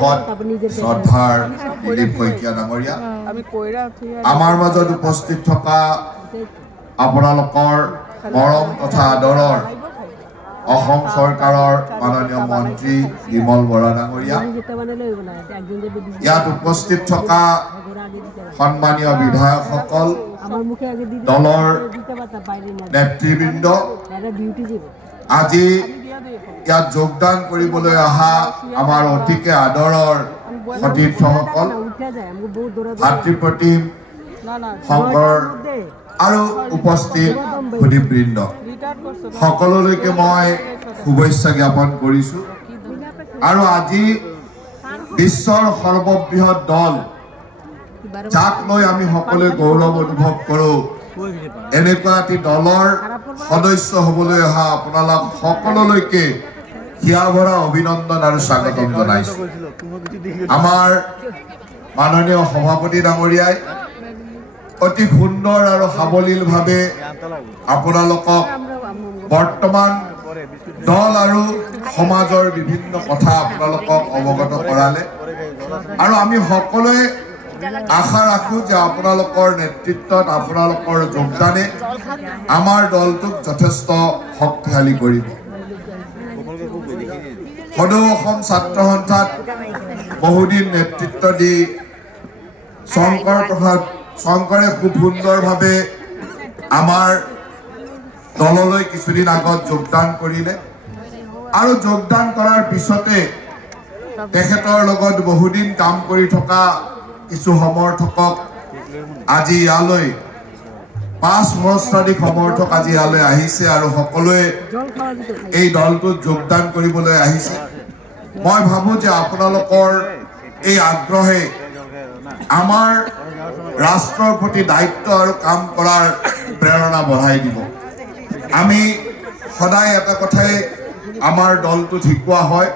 সাংসদ শ্ৰদ্ধাৰ দিলীপ শইকীয়া ডাঙৰীয়া, আমাৰ মাজত উপস্থিত থকা আপোনালোকৰ মৰম তথা আদৰৰ অসম চৰকাৰৰ মাননীয় মন্ত্ৰী বিমল বৰা ডাঙৰীয়া, ইয়াত উপস্থিত থকা সন্মানীয় বিধায়কসকল, দলৰ নেতৃবৃন্দ, আজি ইয়াত যোগদান কৰিবলৈ অহা আমাৰ অতিকে আদৰৰ সতীৰ্থসকল, ভাতৃপ্ৰতিম শংকৰ আৰু উপস্থিত সুধীবৃন্দ, সকলোলৈকে মই শুভেচ্ছা জ্ঞাপন কৰিছোঁ। আৰু আজি বিশ্বৰ সৰ্ববৃহৎ দল, যাক লৈ আমি সকলোৱে গৌৰৱ অনুভৱ কৰোঁ, এনেকুৱা এটি দলৰ সদস্য হ'বলৈ অহা আপোনালোক সকলোলৈকে হিয়া ভৰা অভিনন্দন আৰু স্বাগতম জনাইছোঁ। আমাৰ মাননীয় সভাপতি ডাঙৰীয়াই অতি সুন্দৰ আৰু সাৱলীলভাৱে আপোনালোকক বৰ্তমান দল আৰু সমাজৰ বিভিন্ন কথা আপোনালোকক অৱগত কৰালে, আৰু আমি সকলোৱে আশা ৰাখোঁ যে আপোনালোকৰ নেতৃত্বত, আপোনালোকৰ যোগদানে আমাৰ দলটোক যথেষ্ট শক্তিশালী কৰিব। সদৌ অসম ছাত্ৰ সন্থাত বহুদিন নেতৃত্ব দি শংকৰে খুব সুন্দৰভাৱে আমাৰ দললৈ কিছুদিন আগত যোগদান কৰিলে, আৰু যোগদান কৰাৰ পিছতে তেখেতৰ লগত বহুদিন কাম কৰি থকা কিছু সমৰ্থকক আজি ইয়ালৈ 5 সহস্ৰাধিক সমৰ্থক আজি ইয়ালৈ আহিছে, আৰু সকলোৱে এই দলটোত যোগদান কৰিবলৈ আহিছে। মই ভাবোঁ যে আপোনালোকৰ এই আগ্ৰহে আমাৰ ৰাষ্ট্ৰৰ প্ৰতি দায়িত্ব আৰু কাম কৰাৰ প্ৰেৰণা বঢ়াই দিব। আমি সদায় এটা কথাই আমাৰ দলটোত শিকোৱা হয়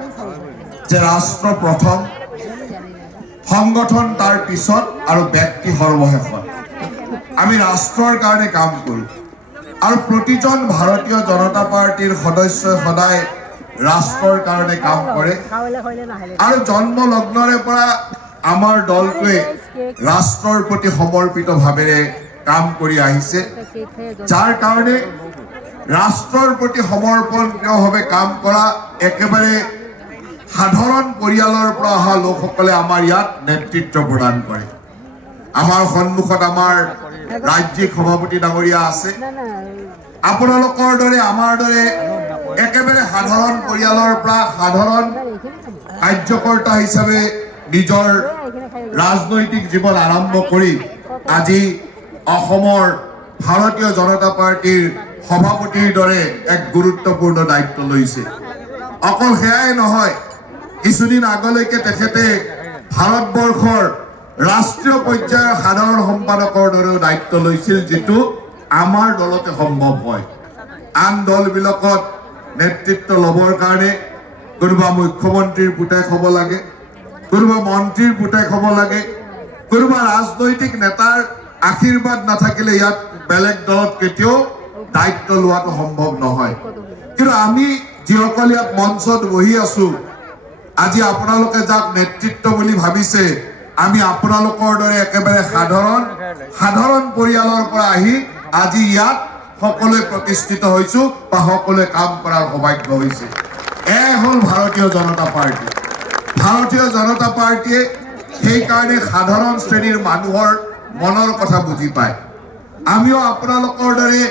যে ৰাষ্ট্ৰ প্ৰথম, সংগঠন তাৰ পিছত আৰু ব্যক্তি সৰ্বশেষত। আমি ৰাষ্ট্ৰৰ কাৰণে কাম কৰোঁ, আৰু প্ৰতিজন ভাৰতীয় জনতা পাৰ্টিৰ সদস্যই সদায় ৰাষ্ট্ৰৰ কাৰণে কাম কৰে, আৰু জন্মলগ্নৰে পৰা আমাৰ দলটোৱে ৰাষ্ট্ৰৰ প্ৰতি সমৰ্পিত ভাৱেৰে কাম কৰি আহিছে, যাৰ কাৰণে ৰাষ্ট্ৰৰ প্ৰতি সমৰ্পণভাৱে কাম কৰা একেবাৰে সাধাৰণ পৰিয়ালৰ পৰা অহা লোকসকলে আমাৰ ইয়াত নেতৃত্ব প্ৰদান কৰে। আমাৰ সন্মুখত আমাৰ ৰাজ্যিক সভাপতি ডাঙৰীয়া আছে। আপোনালোকৰ দৰে আমাৰ দৰে একেবাৰে সাধাৰণ পৰিয়ালৰ পৰা সাধাৰণ কাৰ্যকৰ্তা হিচাপে নিজৰ ৰাজনৈতিক জীৱন আৰম্ভ কৰি আজি অসমৰ ভাৰতীয় জনতা পাৰ্টিৰ সভাপতিৰ দৰে এক গুৰুত্বপূৰ্ণ দায়িত্ব লৈছে। অকল সেয়াই নহয়, কিছুদিন আগলৈকে তেখেতে ভাৰতবৰ্ষৰ ৰাষ্ট্ৰীয় পৰ্যায়ৰ সাধাৰণ সম্পাদকৰ দৰেও দায়িত্ব লৈছিল, যিটো আমাৰ দলতে সম্ভৱ হয়। আন দলবিলাকত নেতৃত্ব ল'বৰ কাৰণে কোনোবা মুখ্যমন্ত্ৰীৰ পুতেক হ'ব লাগে, কোনোবা মন্ত্ৰীৰ পুতেক হ'ব লাগে, কোনোবা ৰাজনৈতিক নেতাৰ আশীৰ্বাদ নাথাকিলে ইয়াত বেলেগ দলত কেতিয়াও দায়িত্ব লোৱাটো সম্ভৱ নহয়। কিন্তু আমি যিসকল ইয়াত মঞ্চত বহি আছো, আজি আপোনালোকে যাক নেতৃত্ব বুলি ভাবিছে, আমি আপোনালোকৰ দৰে একেবাৰে সাধাৰণ পৰিয়ালৰ পৰা আহি আজি ইয়াত সকলোৱে প্ৰতিষ্ঠিত হৈছো বা সকলোৱে কাম কৰাৰ সৌভাগ্য হৈছে। এয়াই হ'ল ভাৰতীয় জনতা পাৰ্টি। ভাৰতীয় জনতা পাৰ্টিয়ে সেইকাৰণে সাধাৰণ শ্ৰেণীৰ মানুহৰ মনৰ কথা বুজি পায়। আমিও আপোনালোকৰ দৰে